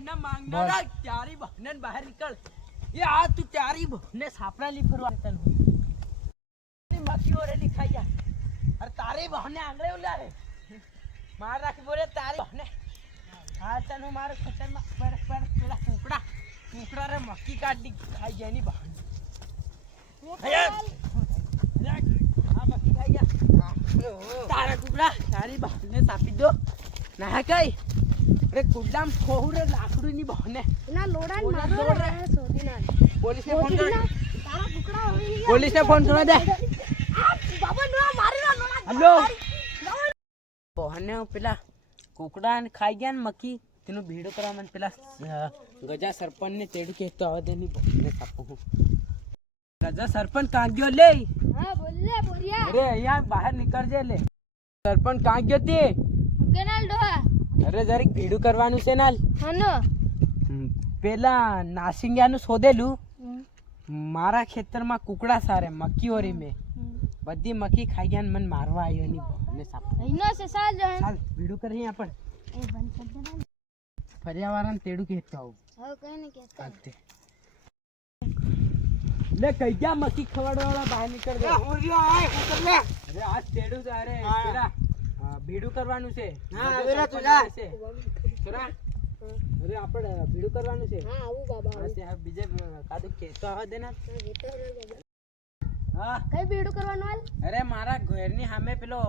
ના માંગનારા તારી બહને બહાર નીકળ એ આ તું તારી બહને સાપડા લી ફરવા તન મક્કી ઓરેડી ખાઈ જા અરે તારી બહને આંગળે ઉલારે માર રાખી બોલે તારી બહને હા તને મારે ખતરમાં પર પેલા કુકડા રે મક્કી કાઢી ખાઈ જાય ની બહન આ મક્કી ખાઈ જા તારા કુકડા તારી બહને સાપી દો ના કઈ અરે કુડામ ખોહુરે લાકડું ની બહને ના લોડા મારો રે સોધી ના પોલીસ ને ફોન કર તારા કુકડા હોય પોલીસ ને ફોન કરવા દે બાબા નો મારી ના લોડા હલો બહને પેલા કુકડા ને ખાઈ ગયા ને મક્કી તેનું ભીડો કરવા મને પેલા ગજા સરપંચ ને તેડું કહેતો આવે તેની બહને સાપો ગજા સરપંચ કાંગ્યો લે હા બોલ લે બોરિયા અરે અહીંયા બહાર નીકળજે લે સરપંચ કાંગ્યો તે કેનાલ ડોહા અરે જરીક ભીડું કરવાનું છે નાલ હનો પેલા નાસિંગિયાનું શોધેલું મારા ખેતરમાં કુકડા સારે મક્કી ઓરી મેં બધી મક્કી ખાઈ ગયા ને મને મારવા આવ્યો ની બહને સાપ અહીંનો છે સાલ જણ ચાલ ભીડું કરી આપણ એ બંધ કર દે ને ફરિયાવાળાને તેડું કહેતો આવું હવે કઈ ને કહેતા લે કઈ ગયા મક્કી ખવડાવવાળા બહાર નીકળ દે અરે આ તેડું છે અરે પેલા ભીડું કરવાનું છે હા આવેલા તુલા છે છોરા અરે આપણે ભીડું કરવાનું છે હા આવું બાબા હા તે બીજે કાદુ કહેતો આવે દે ને હા કઈ બીડું કરવાનું હાલ અરે મારા ઘરની સામે પેલો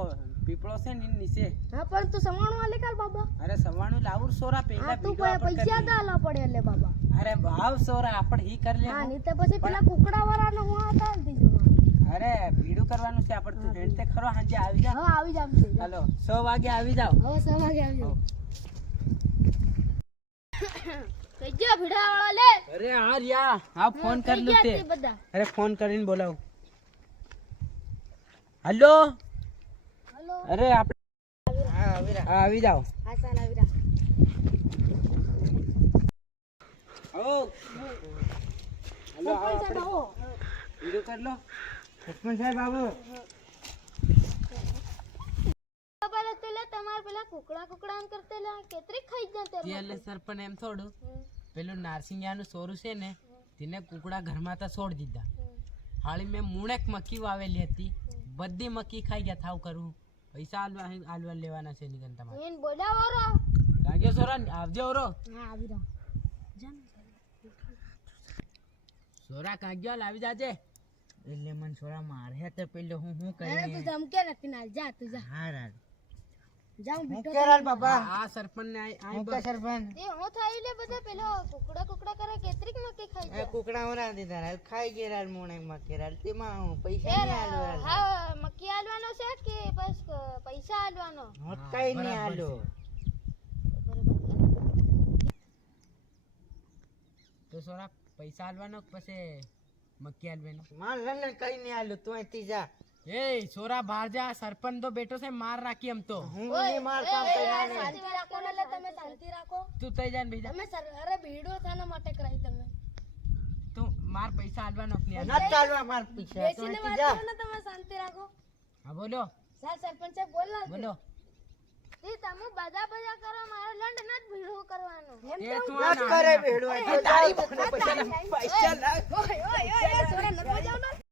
પીપળો છે ને નીચે હા પણ તું સવાણું હાલે કાલ બાબા અરે સવાણું લાવું સોરા પેલા હા તું પૈસા દાલા પડે એટલે બાબા અરે ભાવ સોરા આપણે હી કરી લે હા ની તો પછી પેલા કુકડા વાળાનો હું હતા દીજો અરે ભીડું કરવાનું છે આપણે તું હેડ તે ખરો હાંજે આવી જા હા આવી જાવ છે હાલો 6 વાગે આવી જાવ હવે 6 વાગે આવી જાવ કઈજો ભીડા વાળા લે અરે આ રિયા હા ફોન કરી લો તે બધા અરે ફોન કરીને બોલાવ હાલો હેલો અરે આપણે હા આવી જાવ હા ચાલ આવી રા ઓ હાલો સરપંચ સાહેબ આવો ભીડું કર લો સરપંચ સાહેબ આવો બાબા તેલે તમાર પેલા કુકડા એમ કરતે લે કેતરી ખાઈ જતે એટલે સરપંચ એમ થોડું પેલું નારસિંગિયાનું સોરું છે ને તેને કુકડા ઘરમાં તો છોડ દીધા હાળી મેં મૂણેક મક્કી વાવેલી હતી બધી મક્કી ખાઈ ગયા થાવ કરું પૈસા આલવા લેવાના છે નિકન તમારે એન બોલાવો રો કાગે સોરા આવજો ઓરો હા આવી રા સોરા કાગ્યો લાવી જાજે એટલે મન સોરા મારે તો પેલો હું અરે તું કરી ધમકે નથી ના જા તું જા હા રા જાઉં બીટો બાબા આ સરપંચ ને આઈ સરપંચ એ હું થઈ લે બધા પેલો કુકડા કરે કેતરીક મકે ખાઈ જાય કુકડા ઓરા દીધા ખાઈ ગયા મોણે મક્કી રાલ તેમાં પૈસા નહીં આલવા હા મક્કી આલવાનો છે કે બસ પૈસા આલવાનો હોત કઈ નહીં આલો તો સોરા પૈસા આલવાનો પછી મક્કી આલવાનો માર લને કઈ નહીં આલો તું અહીંથી જા એ સોરા બહાર જા સરપંચ તો બેઠો છે માર રાખી એમ તો હું ની માર કામ કઈ ના શાંતિ રાખો ને એટલે તમે શાંતિ રાખો તું તઈ જા બીજા તમે અરે ભીડો થાના માટે કરાઈ તમે તું માર પૈસા આલવાનો કે નહીં ના ચાલવા માર પીછે બેસીને વાત કરો ને તમે શાંતિ રાખો હા બોલો સાહેબ સરપંચ સાહેબ બોલ ના બોલો એ તમે બધા કરો મારો લંડ ન ભીડો કરવાનો એ તું ના કરે ભેડો તારી પૈસા ઓય